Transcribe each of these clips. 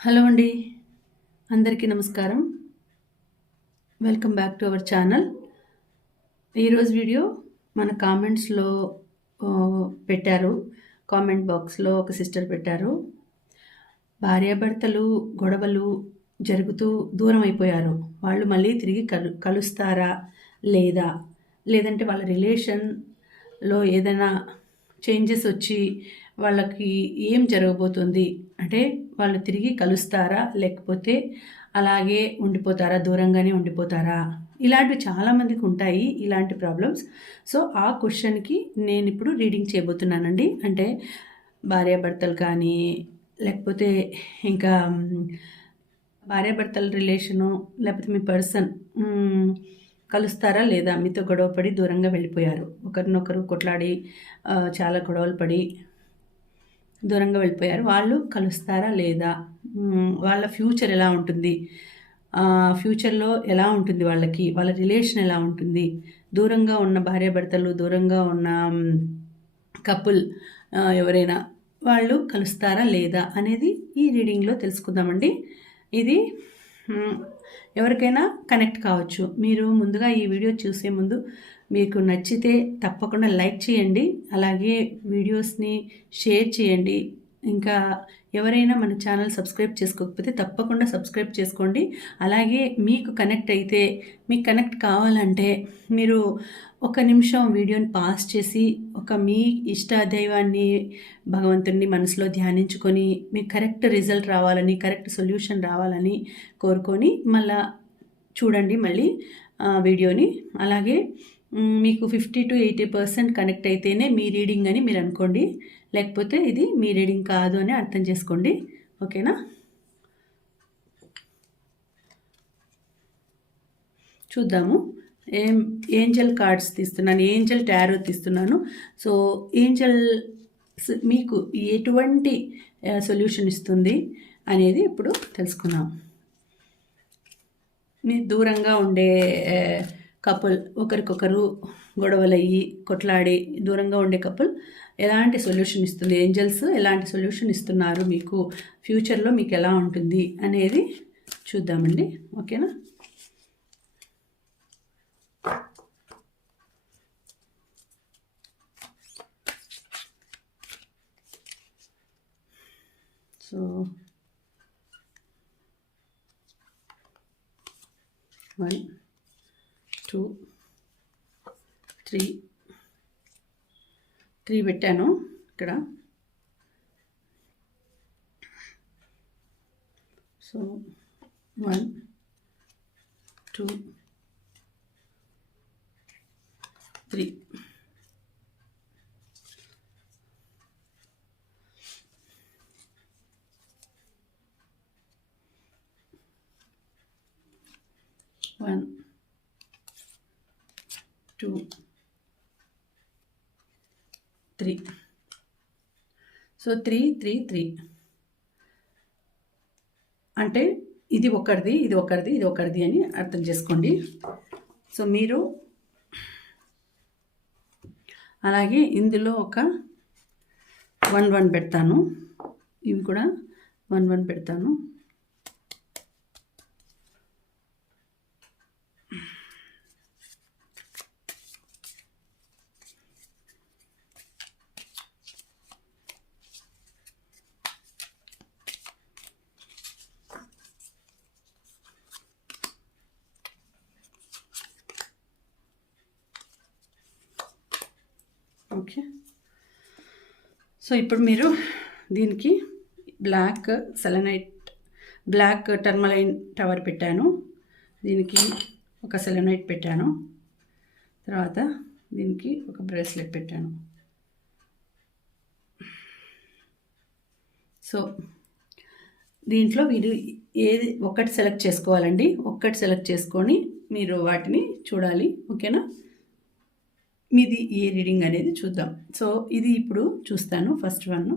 Hello అండి. అందరికీ నమస్కారం. Welcome back to our channel ఈరోజు వీడియో మన కామెంట్స్లో పెట్టారు. కామెంట్ బాక్స్లో ఒక సిస్టర్ పెట్టారు. భార్యాభర్తలు గొడవలు జరుగుతూ దూరం అయిపోయారు. వాళ్ళు మళ్ళీ తిరిగి కలు కలుస్తారా? లేదా? లేదంటే వాళ్ళ రిలేషన్లో ఏదైనా చేంజెస్ వచ్చి వాళ్ళకి ఏం జరగబోతుంది? అంటే వాళ్ళు తిరిగి కలుస్తారా? లేకపోతే అలాగే ఉండిపోతారా? దూరంగానే ఉండిపోతారా? ఇలాంటివి చాలామందికి ఉంటాయి ఇలాంటి ప్రాబ్లమ్స్. సో ఆ క్వశ్చన్కి నేను ఇప్పుడు రీడింగ్ చేయబోతున్నానండి. అంటే భార్యాభర్తలు కానీ లేకపోతే ఇంకా భార్యాభర్తల రిలేషను లేకపోతే మీ పర్సన్ కలుస్తారా లేదా? మీతో గొడవపడి దూరంగా వెళ్ళిపోయారు. ఒకరినొకరు కొట్లాడి చాలా గొడవలు పడి దూరంగా వెళ్ళిపోయారు. వాళ్ళు కలుస్తారా లేదా? వాళ్ళ ఫ్యూచర్ ఎలా ఉంటుంది? ఫ్యూచర్లో ఎలా ఉంటుంది వాళ్ళకి? వాళ్ళ రిలేషన్ ఎలా ఉంటుంది? దూరంగా ఉన్న భార్యాభర్తలు దూరంగా ఉన్న కపుల్ ఎవరైనా వాళ్ళు కలుస్తారా లేదా అనేది ఈ రీడింగ్లో తెలుసుకుందామండి. ఇది ఎవరికైనా కనెక్ట్ కావచ్చు. మీరు ముందుగా ఈ వీడియో చూసే ముందు మీకు నచ్చితే తప్పకుండా లైక్ చేయండి అలాగే వీడియోస్ని షేర్ చేయండి. ఇంకా ఎవరైనా మన ఛానల్ సబ్స్క్రైబ్ చేసుకోకపోతే తప్పకుండా సబ్స్క్రైబ్ చేసుకోండి. అలాగే మీకు కనెక్ట్ అయితే మీకు కనెక్ట్ కావాలంటే మీరు ఒక నిమిషం వీడియోని పాస్ చేసి ఒక మీ ఇష్ట దైవాన్ని భగవంతుడిని మనసులో ధ్యానించుకొని మీకు కరెక్ట్ రిజల్ట్ రావాలని కరెక్ట్ సొల్యూషన్ రావాలని కోరుకొని మళ్ళా చూడండి మళ్ళీ వీడియోని. అలాగే మీకు fifty to eighty percent connect అయితేనే మీ రీడింగ్ అని మీరు అనుకోండి. లేకపోతే ఇది మీ రీడింగ్ కాదు అని అర్థం చేసుకోండి. ఓకేనా? చూద్దాము. ఏం ఏంజల్ కార్డ్స్ తీస్తున్నాను. ఏంజల్ టారో తీస్తున్నాను. సో ఏంజల్ మీకు ఎటువంటి సొల్యూషన్ ఇస్తుంది అనేది ఇప్పుడు తెలుసుకున్నాం మీ దూరంగా ఉండే కపుల్ ఒకరికొకరు గొడవలయ్యి కొట్లాడి దూరంగా ఉండే కపుల్ ఎలాంటి సొల్యూషన్ ఇస్తుంది? ఏంజల్స్ ఎలాంటి సొల్యూషన్ ఇస్తున్నారు? మీకు ఫ్యూచర్లో మీకు ఎలా ఉంటుంది? అనేది చూద్దామండి. ఓకేనా? So one two three three పెట్టాను ఇక్కడ. So one two three. One two. Three. So three three three. అంటే ఇది ఒకరిది ఇది ఒకరిది ఇది ఒకరిది అని అర్థం చేసుకోండి. సో మీరు అలాగే ఇందులో ఒక వన్ వన్ పెడతాను. ఇవి కూడా వన్ వన్ పెడతాను ఓకే సో ఇప్పుడు మీరు దీనికి black selenite black tourmaline tower పెట్టాను. దీనికి ఒక సెలనైట్ పెట్టాను. తర్వాత దీనికి ఒక బ్రేస్లెట్ పెట్టాను. సో దీంట్లో మీరు ఏది ఒక్కటి సెలెక్ట్ చేసుకోవాలండి. ఒక్కటి సెలెక్ట్ చేసుకొని మీరు వాటిని చూడాలి. ఓకేనా? మీది ఏ రీడింగ్ అనేది చూద్దాం. సో ఇది ఇప్పుడు చూస్తాను ఫస్ట్ వన్.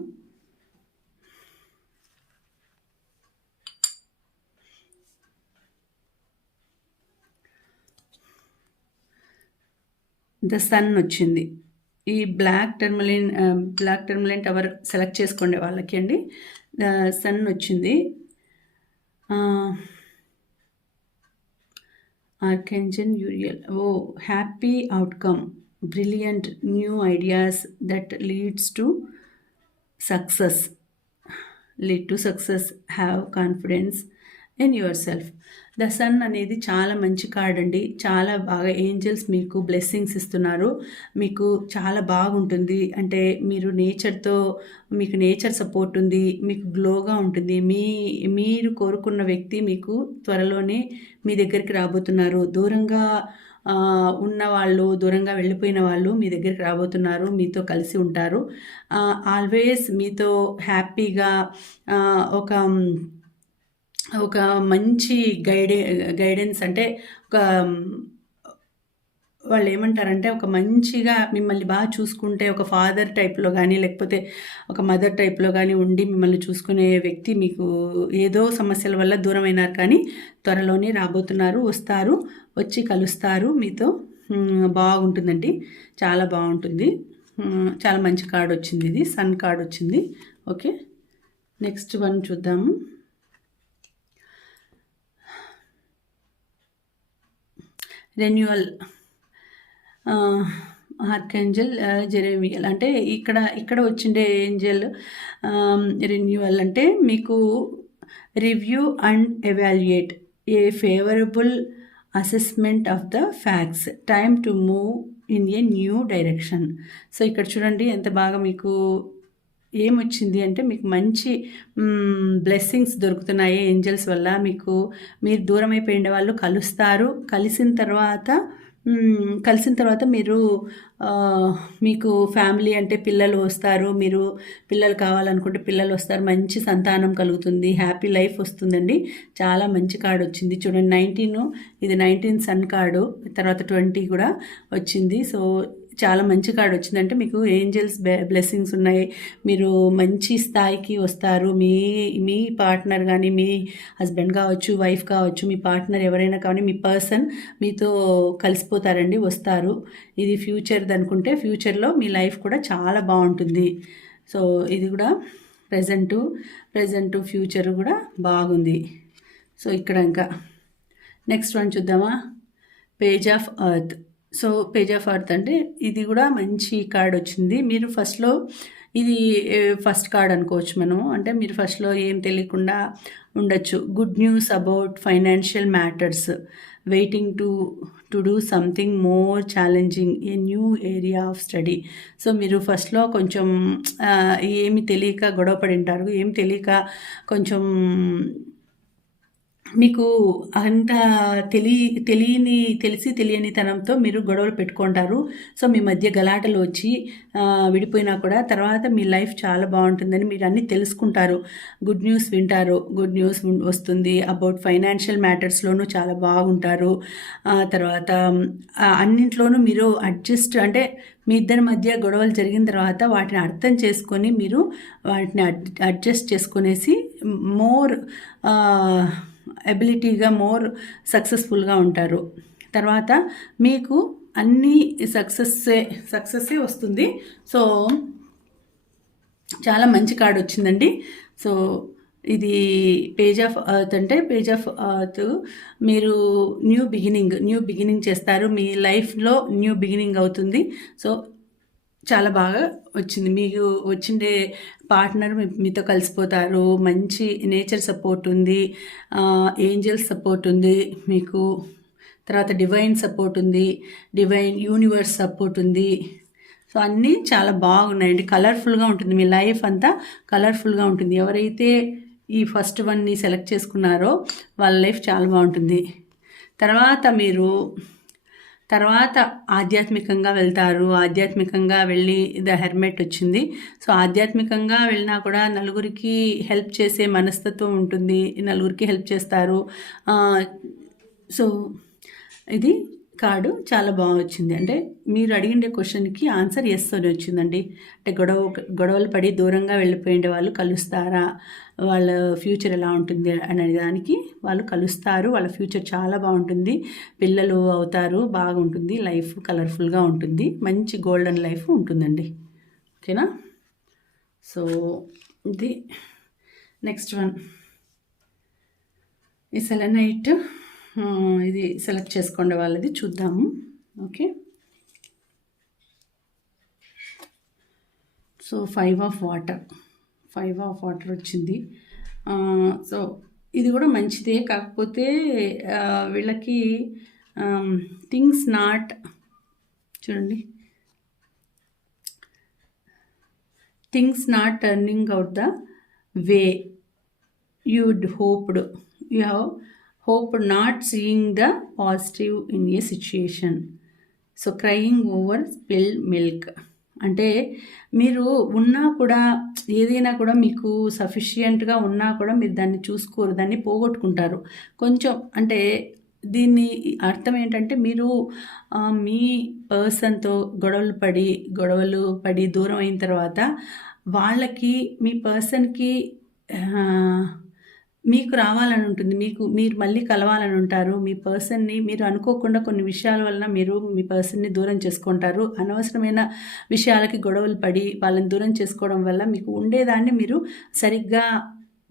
ద సన్ వచ్చింది. ఈ black tourmaline black tourmaline tower select చేసుకోండి వాళ్ళకి అండి. సన్ వచ్చింది. Archangel Uriel. Oh happy outcome. Brilliant new ideas that leads to success lead to success have confidence in yourself the sun అనేది చాలా మంచి card అండి. చాలా బాగా ఏంజల్స్ మీకు బ్లెస్సింగ్స్ ఇస్తున్నారు. మీకు చాలా బాగుంటుంది. అంటే మీరు నేచర్తో మీకు నేచర్ సపోర్ట్ ఉంది. మీకు గ్లోగా ఉంటుంది. మీ మీరు కోరుకున్న వ్యక్తి మీకు త్వరలోనే మీ దగ్గరికి రాబోతున్నారు. దూరంగా ఉన్న వాళ్ళు దూరంగా వెళ్ళిపోయిన వాళ్ళు మీ దగ్గరికి రాబోతున్నారు మీతో కలిసి ఉంటారు. ఆల్వేస్ మీతో హ్యాపీగా ఒక ఒక మంచి గైడె గైడెన్స్ అంటే ఒక వాళ్ళు ఏమంటారంటే ఒక మంచిగా మిమ్మల్ని బాగా చూసుకుంటే ఒక ఫాదర్ టైప్లో కానీ లేకపోతే ఒక మదర్ టైప్లో కానీ ఉండి మిమ్మల్ని చూసుకునే వ్యక్తి మీకు ఏదో సమస్యల వల్ల దూరమైనారు కానీ త్వరలోనే రాబోతున్నారు వస్తారు వచ్చి కలుస్తారు మీతో. బాగుంటుందండి. చాలా బాగుంటుంది. చాలా మంచి కార్డ్ వచ్చింది ఇది సన్ కార్డ్ వచ్చింది. ఓకే. నెక్స్ట్ వన్ చూద్దాము రెన్యువల్ ఆర్కేంజల్ జెరేమియల్. అంటే ఇక్కడ ఇక్కడ వచ్చిండే ఏంజల్ రెన్యువల్ అంటే మీకు review and evaluate a favourable assessment of the facts time to move in a new direction. So ఇక్కడ చూడండి ఎంత బాగా మీకు ఏమొచ్చింది అంటే మీకు మంచి బ్లెస్సింగ్స్ దొరుకుతున్నాయి ఏంజల్స్ వల్ల. మీకు మీరు దూరం అయిపోయిన వాళ్ళు కలుస్తారు. కలిసిన తర్వాత కలిసిన తర్వాత మీరు మీకు ఫ్యామిలీ అంటే పిల్లలు వస్తారు మీరు పిల్లలు కావాలనుకుంటే పిల్లలు వస్తారు మంచి సంతానం కలుగుతుంది హ్యాపీ లైఫ్ వస్తుందండి. చాలా మంచి కార్డు వచ్చింది. చూడండి నైన్టీన్ ఇది నైన్టీన్ సన్ కార్డు తర్వాత ట్వంటీ కూడా వచ్చింది. సో చాలా మంచి కార్డు వచ్చిందంటే మీకు ఏంజల్స్ బ్లెస్సింగ్స్ ఉన్నాయి. మీరు మంచి స్థాయికి వస్తారు. మీ మీ పార్ట్నర్ కానీ మీ హస్బెండ్ కావచ్చు వైఫ్ కావచ్చు మీ పార్ట్నర్ ఎవరైనా కానీ మీ పర్సన్ మీతో కలిసిపోతారండి వస్తారు. ఇది ఫ్యూచర్ది అనుకుంటే ఫ్యూచర్లో మీ లైఫ్ కూడా చాలా బాగుంటుంది. సో ఇది కూడా ప్రజెంటు ప్రజెంటు ఫ్యూచర్ కూడా బాగుంది. సో ఇక్కడ ఇంకా నెక్స్ట్ వన్ చూద్దామా? Page of earth so page of earth అంటే ఇది కూడా మంచి కార్డ్ వచ్చింది. మీరు ఫస్ట్లో ఇది ఫస్ట్ కార్డ్ అనుకోవచ్చు మనం అంటే మీరు ఫస్ట్లో ఏం తెలియకుండా ఉండొచ్చు. Good news about financial matters. Waiting to to do something more challenging a new area of study. So మీరు ఫస్ట్లో కొంచెం ఏమి తెలియక గొడవ పడి ఉంటారు. ఏమి తెలియక కొంచెం మీకు అంత తెలి తెలియని తెలిసి తెలియని తనంతో మీరు గొడవలు పెట్టుకుంటారు. సో మీ మధ్య గలాటలు వచ్చి విడిపోయినా కూడా తర్వాత మీ లైఫ్ చాలా బాగుంటుందని మీరు అన్నీ తెలుసుకుంటారు. గుడ్ న్యూస్ వింటారు. గుడ్ న్యూస్ వస్తుంది. అబౌట్ ఫైనాన్షియల్ మ్యాటర్స్లోనూ చాలా బాగుంటారు. తర్వాత అన్నింట్లోనూ మీరు అడ్జస్ట్ అంటే మీ ఇద్దరి మధ్య గొడవలు జరిగిన తర్వాత వాటిని అర్థం చేసుకొని మీరు వాటిని అడ్జస్ట్ చేసుకునేసి మోర్ ఎబిలిటీగా మోర్ సక్సెస్ఫుల్గా ఉంటారు. తర్వాత మీకు అన్నీ సక్సెస్సే సక్సెస్సే వస్తుంది. సో చాలా మంచి కార్డు వచ్చిందండి. సో ఇది పేజ్ ఆఫ్ అర్త్ అంటే పేజ్ ఆఫ్ అర్త్ మీరు న్యూ బిగినింగ్ న్యూ బిగినింగ్ చేస్తారు. మీ లైఫ్లో న్యూ బిగినింగ్ అవుతుంది. సో చాలా బాగా వచ్చింది. మీకు వచ్చిండే పార్ట్నర్ మీతో కలిసిపోతారు. మంచి నేచర్ సపోర్ట్ ఉంది. ఏంజల్ సపోర్ట్ ఉంది. మీకు తర్వాత డివైన్ సపోర్ట్ ఉంది. డివైన్ యూనివర్స్ సపోర్ట్ ఉంది. సో అన్నీ చాలా బాగున్నాయండి. కలర్ఫుల్గా ఉంటుంది. మీ లైఫ్ అంతా కలర్ఫుల్గా ఉంటుంది. ఎవరైతే ఈ ఫస్ట్ వన్ని సెలెక్ట్ చేసుకున్నారో వాళ్ళ లైఫ్ చాలా బాగుంటుంది. తర్వాత మీరు తర్వాత ఆధ్యాత్మికంగా వెళ్తారు. ఆధ్యాత్మికంగా వెళ్ళి ద హెర్మెట్ వచ్చింది. సో ఆధ్యాత్మికంగా వెళ్ళినా కూడా నలుగురికి హెల్ప్ చేసే మనస్తత్వం ఉంటుంది. నలుగురికి హెల్ప్ చేస్తారు. సో ఇది కార్డు చాలా బాగా వచ్చింది అంటే మీరు అడిగిండే క్వశ్చన్కి ఆన్సర్ ఎస్ అని వచ్చిందండి. అంటే గొడవ గొడవలు పడి దూరంగా వెళ్ళిపోయిన వాళ్ళు కలుస్తారా? వాళ్ళ ఫ్యూచర్ ఎలా ఉంటుంది? అనే దానికి వాళ్ళు కలుస్తారు. వాళ్ళ ఫ్యూచర్ చాలా బాగుంటుంది. పిల్లలు అవుతారు బాగుంటుంది. లైఫ్ కలర్ఫుల్గా ఉంటుంది. మంచి గోల్డెన్ లైఫ్ ఉంటుందండి. ఓకేనా? సో ఇది నెక్స్ట్ వన్. ఈ సెలనైట్ ఇది సెలెక్ట్ చేసుకోండి వాళ్ళది చూద్దాము. Okay. So five of water. Five of water వచ్చింది. సో ఇది కూడా మంచిదే. కాకపోతే వీళ్ళకి థింగ్స్ నాట్ చూడండి. Things not turning out the way you'd hoped you have hope not seeing the positive in a situation so crying over spill milk అంటే మీరు ఉన్నా కూడా ఏదైనా కూడా మీకు సఫిషియంట్గా ఉన్నా కూడా మీరు దాన్ని చూసుకోరు దాన్ని పోగొట్టుకుంటారు. కొంచెం అంటే దీన్ని అర్థం ఏంటంటే మీరు మీ పర్సన్తో గొడవలు పడి గొడవలు పడి దూరం అయిన తర్వాత వాళ్ళకి మీ పర్సన్కి మీకు రావాలని ఉంటుంది. మీకు మీరు మళ్ళీ కలవాలని ఉంటారు. మీ పర్సన్ని మీరు అనుకోకుండా కొన్ని విషయాల వలన మీరు మీ పర్సన్ని దూరం చేసుకుంటారు. అనవసరమైన విషయాలకి గొడవలు పడి వాళ్ళని దూరం చేసుకోవడం వల్ల మీకు ఉండేదాన్ని మీరు సరిగ్గా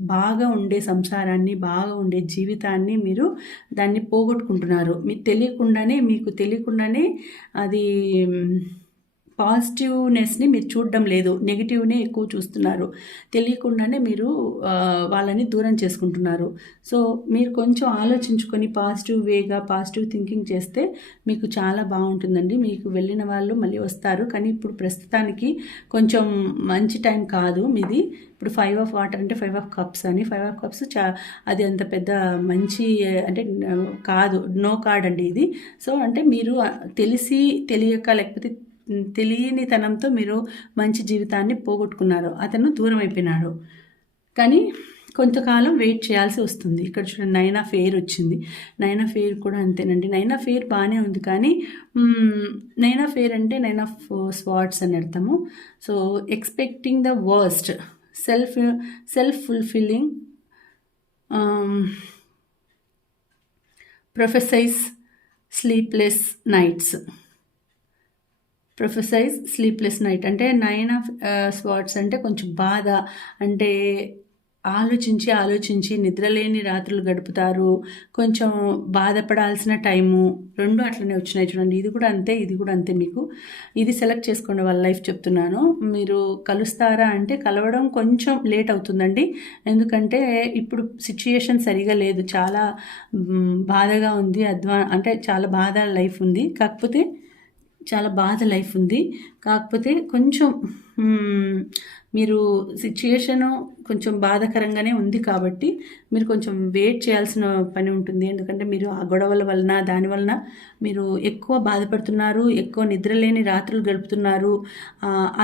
బాగా ఉండే సంసారాన్ని బాగా ఉండే జీవితాన్ని మీరు దాన్ని పోగొట్టుకుంటున్నారు. మీకు తెలియకుండానే మీకు తెలియకుండానే అది పాజిటివ్నెస్ని మీరు చూడడం లేదు నెగిటివ్నే ఎక్కువ చూస్తున్నారు. తెలియకుండానే మీరు వాళ్ళని దూరం చేసుకుంటున్నారు. సో మీరు కొంచెం ఆలోచించుకొని పాజిటివ్ వేగా పాజిటివ్ థింకింగ్ చేస్తే మీకు చాలా బాగుంటుందండి. మీకు వెళ్ళిన వాళ్ళు మళ్ళీ వస్తారు. కానీ ఇప్పుడు ప్రస్తుతానికి కొంచెం మంచి టైం కాదు మీది. ఇప్పుడు ఫైవ్ ఆఫ్ వాటర్ అంటే ఫైవ్ ఆఫ్ కప్స్ అని. ఫైవ్ ఆఫ్ కప్స్ చా అది అంత పెద్ద మంచి అంటే కాదు. నో కార్డ్ అండి ఇది. సో అంటే మీరు తెలిసి తెలియక లేకపోతే తెలియనితనంతో మీరు మంచి జీవితాన్ని పోగొట్టుకున్నారు. అతను దూరం అయిపోయినాడు కానీ కొంతకాలం వెయిట్ చేయాల్సి వస్తుంది. ఇక్కడ చూడండి నైనా ఫేర్ వచ్చింది. నైనా ఫేర్ కూడా అంతేనండి. నైనా ఫేర్ బాగానే ఉంది కానీ నైనా ఫేర్ అంటే నైన్ ఆఫ్ స్వాట్స్ అని అర్థము. So expecting the worst. Self self fulfilling prophecies sleepless nights. Prophecies sleepless night. అంటే నైన్ ఆఫ్ స్వాట్స్ అంటే కొంచెం బాధ. అంటే ఆలోచించి ఆలోచించి నిద్రలేని రాత్రులు గడుపుతారు. కొంచెం బాధపడాల్సిన టైము రెండు అట్లనే వచ్చినాయి చూడండి. ఇది కూడా అంతే ఇది కూడా అంతే మీకు. ఇది సెలెక్ట్ చేసుకోండి వాళ్ళ లైఫ్ చెప్తున్నాను. మీరు కలుస్తారా అంటే కలవడం కొంచెం లేట్ అవుతుందండి. ఎందుకంటే ఇప్పుడు సిచ్యుయేషన్ సరిగా లేదు. చాలా బాధగా ఉంది. అద్వా అంటే చాలా బాధ లైఫ్ ఉంది. కాకపోతే చాలా బాధ లైఫ్ ఉంది. కాకపోతే కొంచెం మీరు సిచ్యుయేషను కొంచెం బాధాకరంగానే ఉంది కాబట్టి మీరు కొంచెం వెయిట్ చేయాల్సిన పని ఉంటుంది. ఎందుకంటే మీరు ఆ గొడవల వలన దాని వలన మీరు ఎక్కువ బాధపడుతున్నారు ఎక్కువ నిద్రలేని రాత్రులు గడుపుతున్నారు.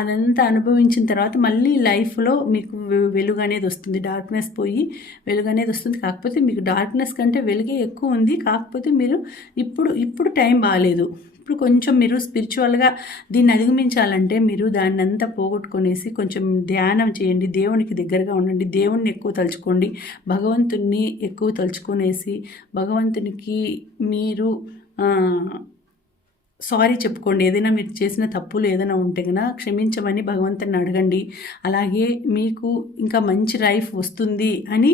అదంతా అనుభవించిన తర్వాత మళ్ళీ లైఫ్లో మీకు వెలుగు అనేది వస్తుంది. డార్క్నెస్ పోయి వెలుగు అనేది వస్తుంది. కాకపోతే మీకు డార్క్నెస్ కంటే వెలుగే ఎక్కువ ఉంది. కాకపోతే మీరు ఇప్పుడు ఇప్పుడు టైం బాగాలేదు ఇప్పుడు కొంచెం మీరు స్పిరిచువల్గా దీన్ని అధిగమించాలంటే మీరు దాన్ని అంతా పోగొట్టుకునేసి కొంచెం ధ్యానం చేయండి దేవునికి దగ్గరగా ఉండండి దేవుణ్ణి ఎక్కువ తలుచుకోండి భగవంతుణ్ణి ఎక్కువ తలుచుకునేసి భగవంతునికి మీరు సారీ చెప్పుకోండి. ఏదైనా మీరు చేసిన తప్పులు ఏదైనా ఉంటే కనుక క్షమించమని భగవంతుని అడగండి. అలాగే మీకు ఇంకా మంచి లైఫ్ వస్తుంది అని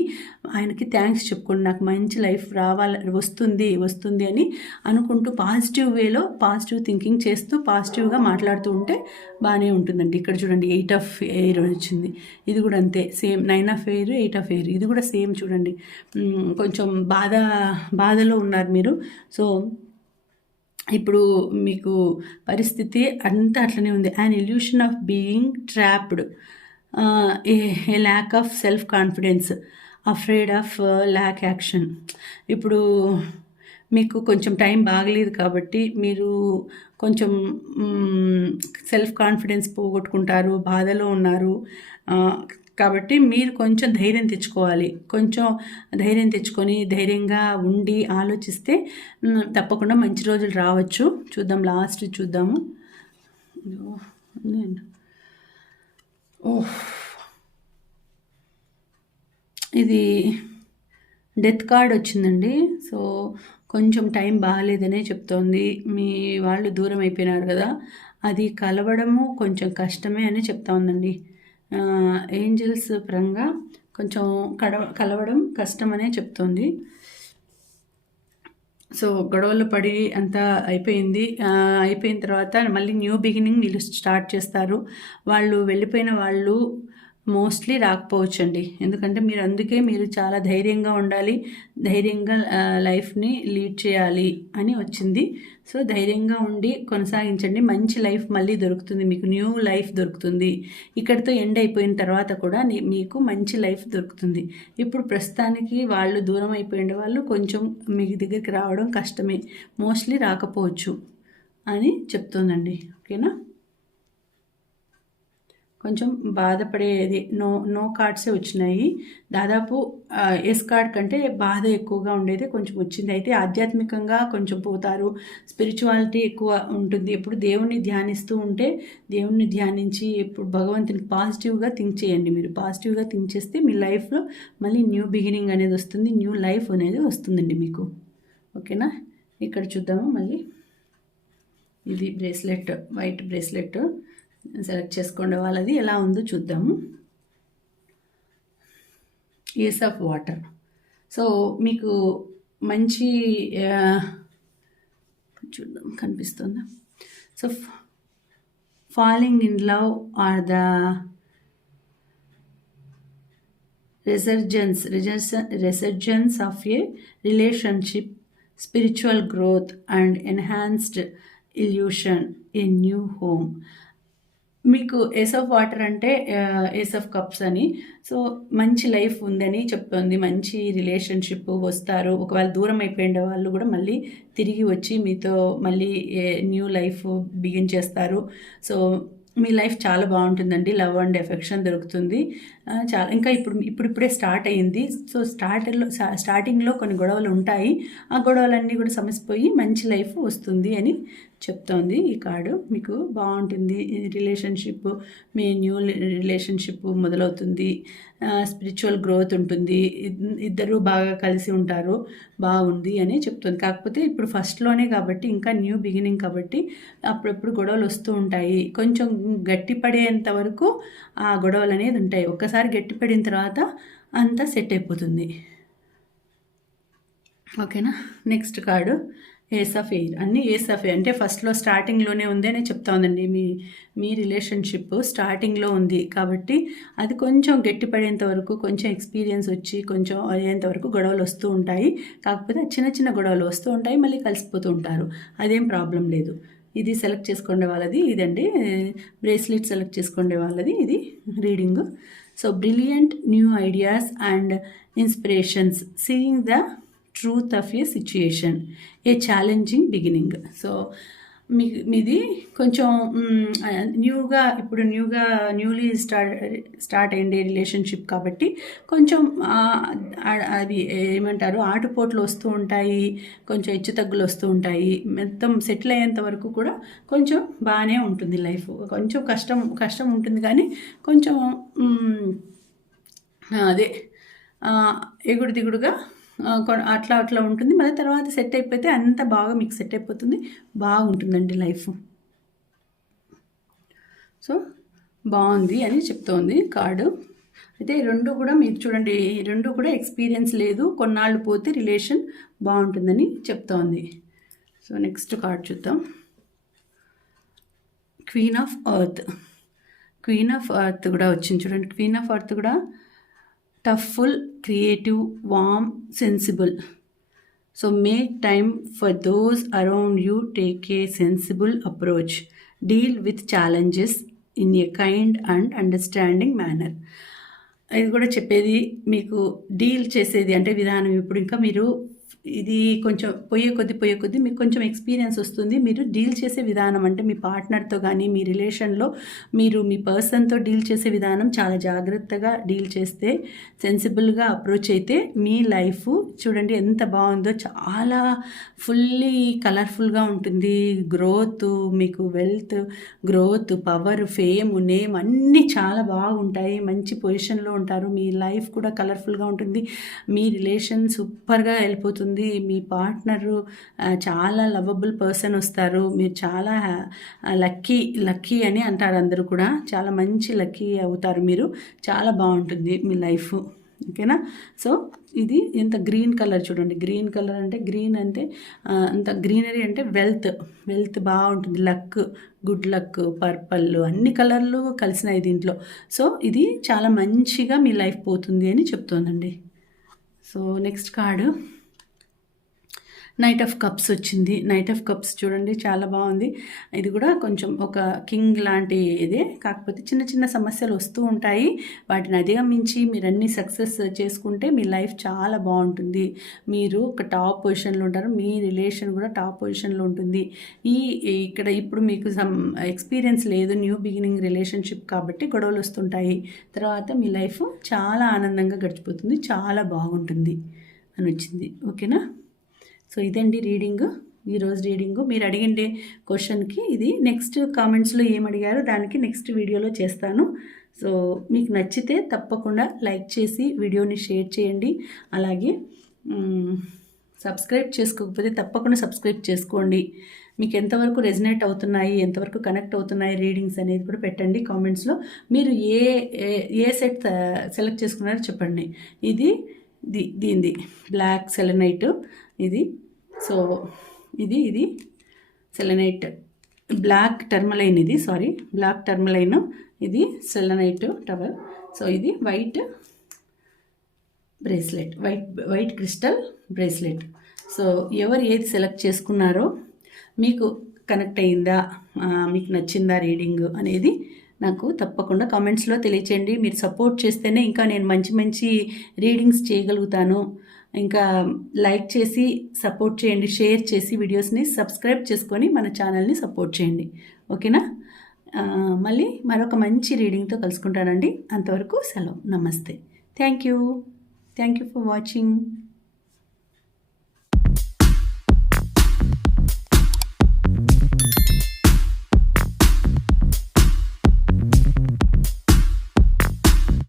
ఆయనకి థ్యాంక్స్ చెప్పుకోండి. నాకు మంచి లైఫ్ రావాల వస్తుంది వస్తుంది అని అనుకుంటూ పాజిటివ్ వేలో పాజిటివ్ థింకింగ్ చేస్తూ పాజిటివ్గా మాట్లాడుతూ ఉంటే బాగానే ఉంటుందండి. ఇక్కడ చూడండి ఎయిట్ ఆఫ్ ఎయిర్ వచ్చింది. ఇది కూడా అంతే same nine of air eight of air. ఇది కూడా సేమ్ చూడండి. కొంచెం బాధ బాధలో ఉన్నారు మీరు. సో ఇప్పుడు మీకు పరిస్థితి అంతా అట్లనే ఉంది. And illusion of being trapped a lack of self confidence afraid of lack action ఇప్పుడు మీకు కొంచెం టైం బాగలేదు కాబట్టి మీరు కొంచెం సెల్ఫ్ కాన్ఫిడెన్స్ పోగొట్టుకుంటారు బాధలో ఉన్నారు. కాబట్టి మీరు కొంచెం ధైర్యం తెచ్చుకోవాలి. కొంచెం ధైర్యం తెచ్చుకొని ధైర్యంగా ఉండి ఆలోచిస్తే తప్పకుండా మంచి రోజులు రావచ్చు. చూద్దాం లాస్ట్ చూద్దాము. ఓహ్. ఇది డెత్ కార్డ్ వచ్చిందండి. సో కొంచెం టైం బాగాలేదనే చెప్తోంది. మీ వాళ్ళు దూరం అయిపోయినారు కదా. అది కలవడము కొంచెం కష్టమే అని చెప్తా ఉందండి. ఏంజల్స్ పరంగా కొంచెం కడవ కలవడం కష్టమనే చెప్తోంది. సో గొడవలు పడి అంతా అయిపోయింది. అయిపోయిన తర్వాత మళ్ళీ న్యూ బిగినింగ్ వీళ్ళు స్టార్ట్ చేస్తారు. వాళ్ళు వెళ్ళిపోయిన వాళ్ళు మోస్ట్లీ రాకపోవచ్చండి. ఎందుకంటే మీరు అందుకే మీరు చాలా ధైర్యంగా ఉండాలి ధైర్యంగా లైఫ్ని లీడ్ చేయాలి అని వచ్చింది. సో ధైర్యంగా ఉండి కొనసాగించండి. మంచి లైఫ్ మళ్ళీ దొరుకుతుంది. మీకు న్యూ లైఫ్ దొరుకుతుంది. ఇక్కడితో ఎండ్ అయిపోయిన తర్వాత కూడా మీకు మంచి లైఫ్ దొరుకుతుంది. ఇప్పుడు ప్రస్తుతానికి వాళ్ళు దూరం అయిపోయిన వాళ్ళు కొంచెం మీ దగ్గరికి రావడం కష్టమే. మోస్ట్లీ రాకపోవచ్చు అని చెప్తుందండి. ఓకేనా? కొంచెం బాధపడేది. నో నో కార్డ్సే వచ్చినాయి. దాదాపు ఎస్ కార్డ్ కంటే బాధ ఎక్కువగా ఉండేది. కొంచెం వచ్చింది. అయితే ఆధ్యాత్మికంగా కొంచెం పోతారు. స్పిరిచువాలిటీ ఎక్కువ ఉంటుంది. ఎప్పుడు దేవుణ్ణి ధ్యానిస్తూ ఉంటే దేవుణ్ణి ధ్యానించి ఎప్పుడు భగవంతుని పాజిటివ్గా థింక్ చేయండి. మీరు పాజిటివ్గా థింక్ చేస్తే మీ లైఫ్లో మళ్ళీ న్యూ బిగినింగ్ అనేది వస్తుంది. న్యూ లైఫ్ అనేది వస్తుందండి మీకు. ఓకేనా? ఇక్కడ చూద్దాము మళ్ళీ. ఇది బ్రేస్లెట్ వైట్ బ్రేస్లెట్. సెలెక్ట్ చేసుకోండి వాళ్ళది. ఎలా ఉందో చూద్దాము. ఈస్ ఆఫ్ వాటర్ సో మీకు మంచి చూద్దాం కనిపిస్తుందా? So falling in love or the resurgence resurgence of a relationship spiritual growth and enhanced illusion in new home మీకు ఏస్ ఆఫ్ వాటర్ అంటే ఏస్ ఆఫ్ కప్స్ అని. సో మంచి లైఫ్ ఉందని చెప్తుంది. మంచి రిలేషన్షిప్ వస్తారు. ఒకవేళ దూరం అయిపోయిన వాళ్ళు కూడా మళ్ళీ తిరిగి వచ్చి మీతో మళ్ళీ న్యూ లైఫ్ బిగిన్ చేస్తారు. సో మీ లైఫ్ చాలా బాగుంటుందండి. లవ్ అండ్ ఎఫెక్షన్ దొరుకుతుంది. చాలా ఇంకా ఇప్పుడు ఇప్పుడిప్పుడే స్టార్ట్ అయ్యింది సో స్టార్టర్లో స్టార్టింగ్లో కొన్ని గొడవలు ఉంటాయి. ఆ గొడవలన్నీ కూడా సమసిపోయి మంచి లైఫ్ వస్తుంది అని చెప్తోంది ఈ కార్డు. మీకు బాగుంటుంది. రిలేషన్షిప్ మీ న్యూ రిలేషన్షిప్ మొదలవుతుంది. స్పిరిచువల్ గ్రోత్ ఉంటుంది. ఇద్దరు బాగా కలిసి ఉంటారు. బాగుంది అని చెప్తుంది. కాకపోతే ఇప్పుడు ఫస్ట్లోనే కాబట్టి ఇంకా న్యూ బిగినింగ్ కాబట్టి అప్పుడప్పుడు గొడవలు వస్తూ ఉంటాయి. కొంచెం గట్టిపడేంత వరకు ఆ గొడవలు అనేది ఉంటాయి. ఒక్కసారి గట్టిపడిన తర్వాత అంతా సెట్ అయిపోతుంది. ఓకేనా? Next card. Ace of air అన్నీ ఏస్ ఆఫ్ ఎయిర్ అంటే ఫస్ట్లో స్టార్టింగ్లోనే ఉంది అని చెప్తా ఉందండి. మీ మీ రిలేషన్షిప్ స్టార్టింగ్లో ఉంది కాబట్టి అది కొంచెం గట్టిపడేంత వరకు కొంచెం ఎక్స్పీరియన్స్ వచ్చి కొంచెం అయ్యేంత వరకు గొడవలు వస్తూ ఉంటాయి. కాకపోతే చిన్న చిన్న గొడవలు వస్తూ ఉంటాయి మళ్ళీ కలిసిపోతూ ఉంటారు. అదేం ప్రాబ్లం లేదు. ఇది సెలెక్ట్ చేసుకునే వాళ్ళది ఇదండి. బ్రేస్లెట్ సెలెక్ట్ చేసుకునే వాళ్ళది ఇది reading so brilliant new ideas and inspirations seeing the truth of a situation a challenging beginning so మీ మీది కొంచెం న్యూగా ఇప్పుడు న్యూగా న్యూలీ స్టార్ట్ స్టార్ట్ అయ్యే రిలేషన్షిప్ కాబట్టి కొంచెం అది ఏమంటారు ఆటుపోట్లు వస్తూ ఉంటాయి కొంచెం హెచ్చుతగ్గులు వస్తూ ఉంటాయి. మొత్తం సెటిల్ అయ్యేంత వరకు కూడా కొంచెం బాగానే ఉంటుంది లైఫ్ కొంచెం కష్టం కష్టం ఉంటుంది కానీ కొంచెం అదే ఎగుడు దిగుడుగా అట్లా అట్లా ఉంటుంది. మళ్ళీ తర్వాత సెట్ అయిపోతే అంత బాగా మీకు సెట్ అయిపోతుంది. బాగుంటుందండి లైఫ్. సో బాగుంది అని చెప్తోంది కార్డు. అయితే రెండు కూడా మీరు చూడండి రెండు కూడా ఎక్స్పీరియన్స్ లేదు. కొన్నాళ్ళు పోతే రిలేషన్ బాగుంటుందని చెప్తోంది. సో నెక్స్ట్ కార్డ్ చూద్దాం. Queen of earth queen of earth కూడా వచ్చింది. చూడండి క్వీన్ ఆఫ్ అర్త్ కూడా tactful creative warm sensible. So make time for those around you take a sensible approach. Deal with challenges in a kind and understanding manner. ఇది కూడా చెప్పేది మీకు deal చేసేది అంటే విధానం. ఇప్పుడు ఇంకా మీరు ఇది కొంచెం పోయే కొద్ది పోయే కొద్ది మీకు కొంచెం ఎక్స్పీరియన్స్ వస్తుంది. మీరు డీల్ చేసే విధానం అంటే మీ పార్ట్నర్తో కానీ మీ రిలేషన్లో మీరు మీ పర్సన్తో డీల్ చేసే విధానం చాలా జాగ్రత్తగా డీల్ చేస్తే సెన్సిబుల్గా అప్రోచ్ అయితే మీ లైఫ్ చూడండి ఎంత బాగుందో చాలా ఫుల్లీ కలర్ఫుల్గా ఉంటుంది. గ్రోత్ మీకు wealth growth power fame name అన్నీ చాలా బాగుంటాయి. మంచి పొజిషన్లో ఉంటారు. మీ లైఫ్ కూడా కలర్ఫుల్గా ఉంటుంది. మీ రిలేషన్ సూపర్గా వెళ్ళిపోతుంది. మీ పార్ట్నరు చాలా లవబుల్ పర్సన్ వస్తారు. మీరు చాలా లక్కీ లక్కీ అని అంటారు అందరూ కూడా. చాలా మంచి లక్కీ అవుతారు మీరు. చాలా బాగుంటుంది మీ లైఫ్. ఓకేనా? సో ఇది ఎంత గ్రీన్ కలర్ చూడండి. గ్రీన్ కలర్ అంటే గ్రీన్ అంటే అంత గ్రీనరీ అంటే వెల్త్. వెల్త్ బాగుంటుంది. లక్ గుడ్ లక్ పర్పల్ అన్ని కలర్లు కలిసినాయి దీంట్లో. సో ఇది చాలా మంచిగా మీ లైఫ్ పోతుంది అని చెప్తోందండి. So next card. Knight of cups వచ్చింది. నైట్ ఆఫ్ కప్స్ చూడండి చాలా బాగుంది. ఇది కూడా కొంచెం ఒక కింగ్ లాంటి ఇదే. కాకపోతే చిన్న చిన్న సమస్యలు వస్తూ ఉంటాయి. వాటిని అధిగమించి మీరు అన్ని సక్సెస్ చేసుకుంటే మీ లైఫ్ చాలా బాగుంటుంది. మీరు ఒక టాప్ పొజిషన్లో ఉంటారు. మీ రిలేషన్ కూడా టాప్ పొజిషన్లో ఉంటుంది. ఈ ఇక్కడ ఇప్పుడు మీకు సమ్ ఎక్స్పీరియన్స్ లేదు. న్యూ బిగినింగ్ రిలేషన్షిప్ కాబట్టి గొడవలు వస్తుంటాయి. తర్వాత మీ లైఫ్ చాలా ఆనందంగా గడిచిపోతుంది. చాలా బాగుంటుంది అని వచ్చింది. ఓకేనా సో ఇదండి రీడింగ్ ఈరోజు రీడింగ్. మీరు అడిగిండే క్వశ్చన్కి ఇది నెక్స్ట్ కామెంట్స్లో ఏం అడిగారో దానికి నెక్స్ట్ వీడియోలో చేస్తాను. సో మీకు నచ్చితే తప్పకుండా లైక్ చేసి వీడియోని షేర్ చేయండి. అలాగే సబ్స్క్రైబ్ చేసుకోకపోతే తప్పకుండా సబ్స్క్రైబ్ చేసుకోండి. మీకు ఎంతవరకు రెజినేట్ అవుతున్నాయి ఎంతవరకు కనెక్ట్ అవుతున్నాయి రీడింగ్స్ అనేది కూడా పెట్టండి కామెంట్స్లో. మీరు ఏ ఏ- ఏ సెట్ సెలెక్ట్ చేసుకున్నారో చెప్పండి. ఇది ది దీనిది బ్లాక్ సెలనైట్. ఇది సో ఇది ఇది సెలనైట్ బ్లాక్ టర్మలైన్ ఇది సారీ బ్లాక్ టర్మలైన్ ఇది సెలనైట్ టవల్ సో ఇది white bracelet white white crystal bracelet so ఎవరు ఏది సెలెక్ట్ చేసుకున్నారో మీకు కనెక్ట్ అయిందా మీకు నచ్చిందా రీడింగ్ అనేది నాకు తప్పకుండా కామెంట్స్లో తెలియచేయండి. మీరు సపోర్ట్ చేస్తేనే ఇంకా నేను మంచి మంచి రీడింగ్స్ చేయగలుగుతాను. ఇంకా లైక్ చేసి సపోర్ట్ చేయండి షేర్ చేసి వీడియోస్ని సబ్స్క్రైబ్ చేసుకొని మన ఛానల్ని సపోర్ట్ చేయండి. ఓకేనా? మళ్ళీ మరొక మంచి రీడింగ్తో కలుసుకుంటానండి. అంతవరకు సెలవు. నమస్తే. Thank you. Thank you for watching.